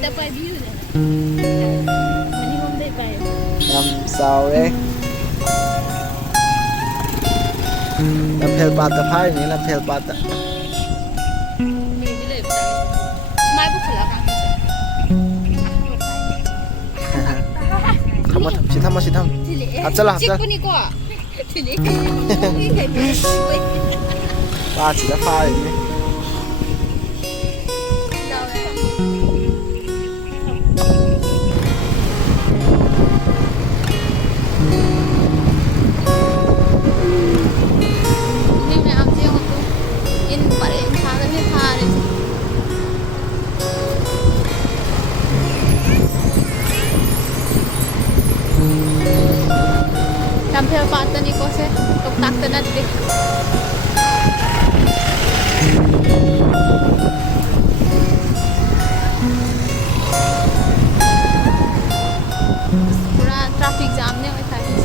แต่ไปบิวเนี่ยวันนี้ผมได้ไปลำเสาเลยลำเพลปาตะไพ่นี่ลำเพลปาตะมีที่เลยไปสมัยบุกแล้วกันทำมาชิทำมาชิทำอับซะละอับซะชิคนี่ก็ทีนี้ปลาสีฟ้าอย่างนี้Sampai apa ni kau se? Kau tak tenat deh. Pura traffic jam ni macam ni.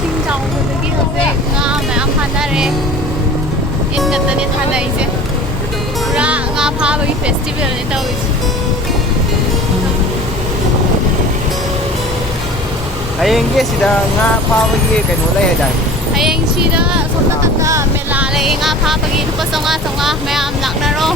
Xin chào mọi người, hôm nay mẹ ăn phan đã rồi. In cái tên là này chứ. Ra ngã phá với festival này đâu chứ. Ayeng ye sida nga pha bagi kai no lai dai Ayeng sida somna kata mela le ngã phá bagi lupa songa mẹ am nak na ro.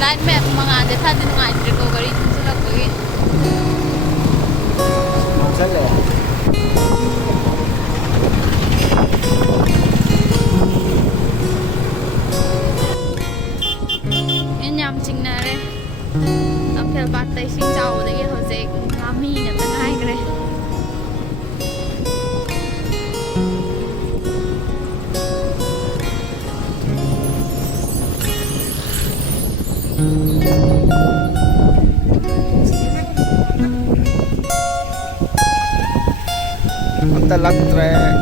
Lain map mga ada tadi ngai triko gari tu lah pergi. Macam le. Ini nyam cing nare. Tampil batai sing jauh lagi hozek kami ni tengah kere. Kita lag trek.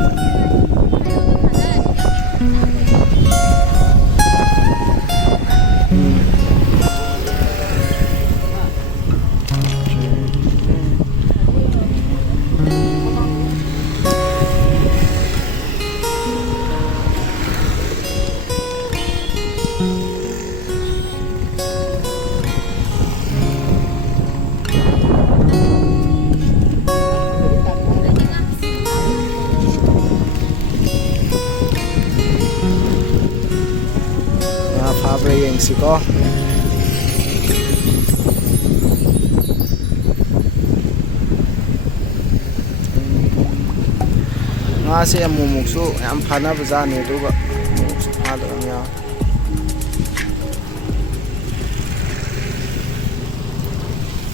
Yang siko nga se amumuk su yam phana baza ne du ga mumuk su pha do nya